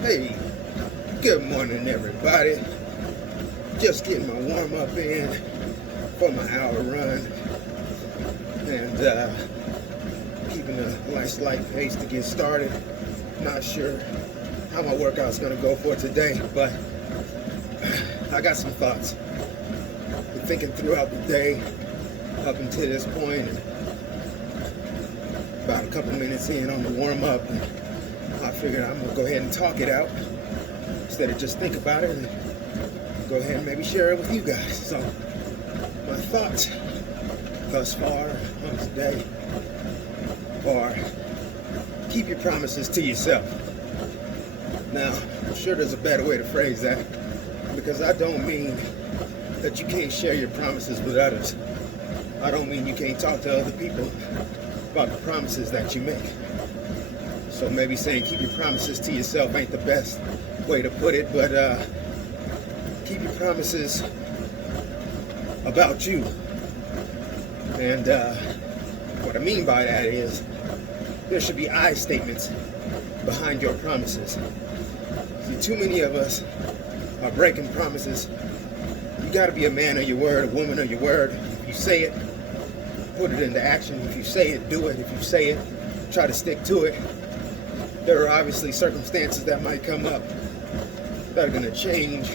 Hey, good morning, everybody. Just getting my warm up in for my hour run and keeping a nice light pace to get started. Not sure how my workout's gonna go for today, but I got some thoughts. Been thinking throughout the day up until this point, and about a couple minutes in on the warm up, and I figured I'm gonna go ahead and talk it out instead of just think about it, and go ahead and maybe share it with you guys. So my thoughts thus far on today are: keep your promises to yourself. Now, I'm sure there's a better way to phrase that, because I don't mean that you can't share your promises with others. I don't mean you can't talk to other people about the promises that you make. So maybe saying keep your promises to yourself ain't the best way to put it, but keep your promises about you. And what I mean by that is there should be I statements behind your promises. See, too many of us are breaking promises. You got to be a man of your word, a woman of your word. If you say it, put it into action. If you say it, do it. If you say it, try to stick to it. There are obviously circumstances that might come up that are going to change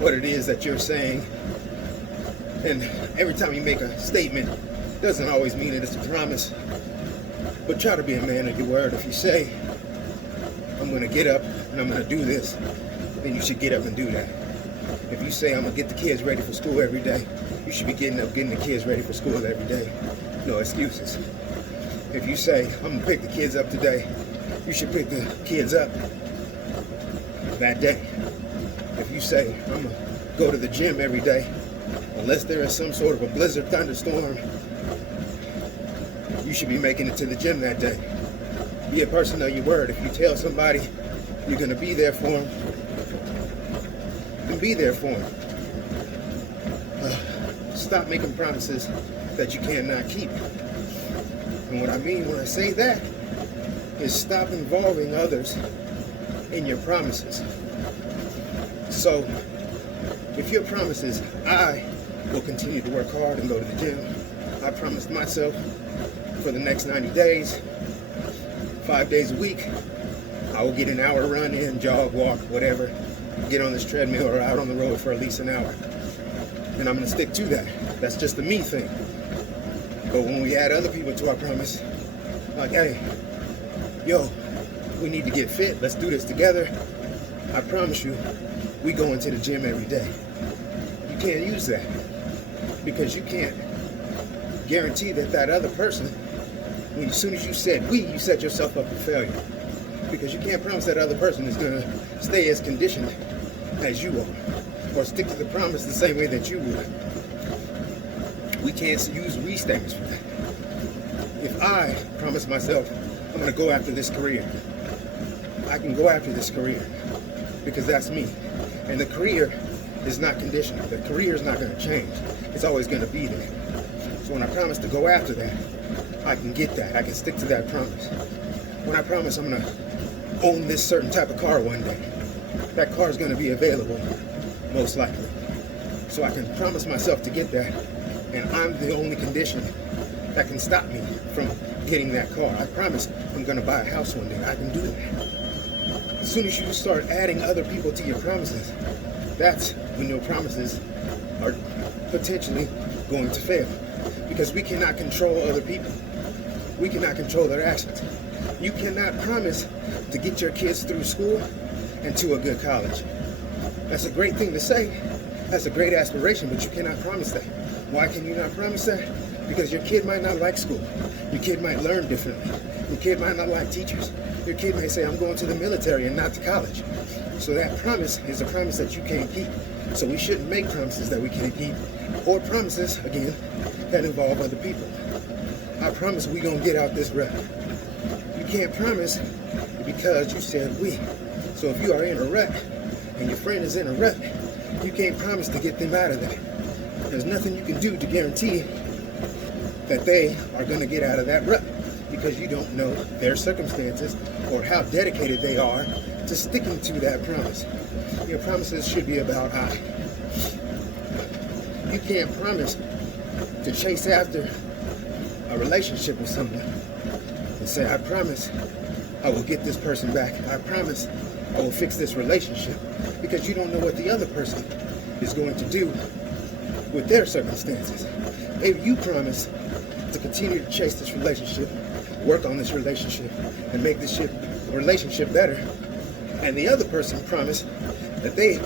what it is that you're saying. And every time you make a statement, doesn't always mean that it's a promise. But try to be a man of your word. If you say, I'm going to get up and I'm going to do this, then you should get up and do that. If you say, I'm going to get the kids ready for school every day, you should be getting up, getting the kids ready for school every day. No excuses. If you say, I'm going to pick the kids up today, you should pick the kids up that day. If you say, I'm going to go to the gym every day, unless there is some sort of a blizzard thunderstorm, you should be making it to the gym that day. Be a person of your word. If you tell somebody you're going to be there for them, then be there for them. Stop making promises that you cannot keep. And what I mean when I say that is stop involving others in your promises. So if your promise is, I will continue to work hard and go to the gym, I promised myself for the next 90 days, 5 days a week, I will get an hour run in, jog, walk, whatever, get on this treadmill or out on the road for at least an hour. And I'm going to stick to that. That's just a me thing. But when we add other people to our promise, like, hey, yo, we need to get fit. Let's do this together. I promise you, we go into the gym every day. You can't use that because you can't guarantee that that other person, when as soon as you said we, you set yourself up for failure. Because you can't promise that other person is going to stay as conditioned as you are, or stick to the promise the same way that you would. We can't use we statements for that. If I promise myself I'm going to go after this career, I can go after this career because that's me. And the career is not conditional. The career is not going to change. It's always going to be there. So when I promise to go after that, I can get that. I can stick to that promise. When I promise I'm going to own this certain type of car one day, that car is going to be available, most likely. So I can promise myself to get that, and I'm the only condition that can stop me from getting that car. I promise I'm going to buy a house one day. I can do that. As soon as you start adding other people to your promises, that's when your promises are potentially going to fail. Because we cannot control other people. We cannot control their actions. You cannot promise to get your kids through school and to a good college. That's a great thing to say. That's a great aspiration, but you cannot promise that. Why can you not promise that? Because your kid might not like school. Your kid might learn differently. Your kid might not like teachers. Your kid might say, I'm going to the military and not to college. So that promise is a promise that you can't keep. So we shouldn't make promises that we can't keep, or promises, again, that involve other people. I promise we gonna get out this rut. You can't promise because you said we. So if you are in a rut and your friend is in a rut, you can't promise to get them out of that. There's nothing you can do to guarantee that they are going to get out of that rut, because you don't know their circumstances or how dedicated they are to sticking to that promise. Your promises should be about I. You can't promise to chase after a relationship with someone and say, I promise I will get this person back. I promise I will fix this relationship, because you don't know what the other person is going to do with their circumstances. If you promise to continue to chase this relationship, work on this relationship, and make this relationship better, and the other person promise that they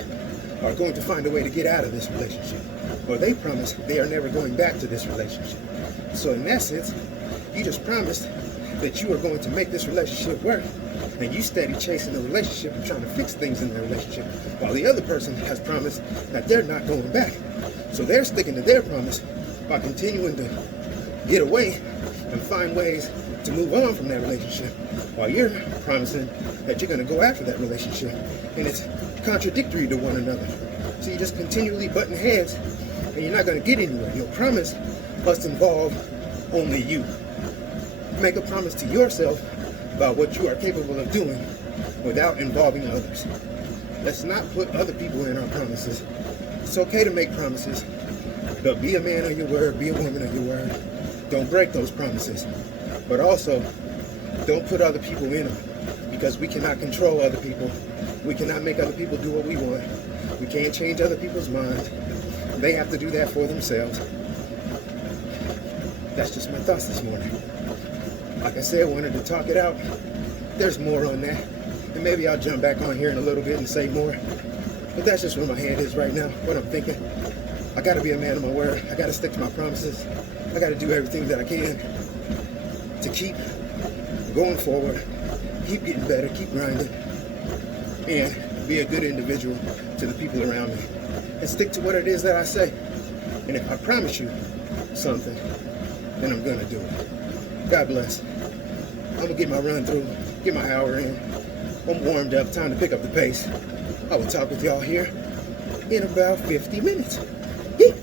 are going to find a way to get out of this relationship, or they promise they are never going back to this relationship. So in that sense, you just promised that you are going to make this relationship work, and you steady chasing the relationship and trying to fix things in the relationship, while the other person has promised that they're not going back. So they're sticking to their promise by continuing to get away and find ways to move on from that relationship, while you're promising that you're going to go after that relationship, and it's contradictory to one another. So you just continually butting heads, and you're not going to get anywhere. Your promise must involve only you. Make a promise to yourself about what you are capable of doing without involving others. Let's not put other people in our promises. It's okay to make promises, but be a man of your word, be a woman of your word. Don't break those promises. But also, don't put other people in them, because we cannot control other people. We cannot make other people do what we want. We can't change other people's minds. They have to do that for themselves. That's just my thoughts this morning. Like I said, I wanted to talk it out. There's more on that. And maybe I'll jump back on here in a little bit and say more. But that's just where my head is right now, what I'm thinking. I got to be a man of my word. I got to stick to my promises. I got to do everything that I can to keep going forward, keep getting better, keep grinding, and be a good individual to the people around me. And stick to what it is that I say. And if I promise you something, then I'm going to do it. God bless. I'm going to get my run through, get my hour in. I'm warmed up, time to pick up the pace. I will talk with y'all here in about 50 minutes. Yeah.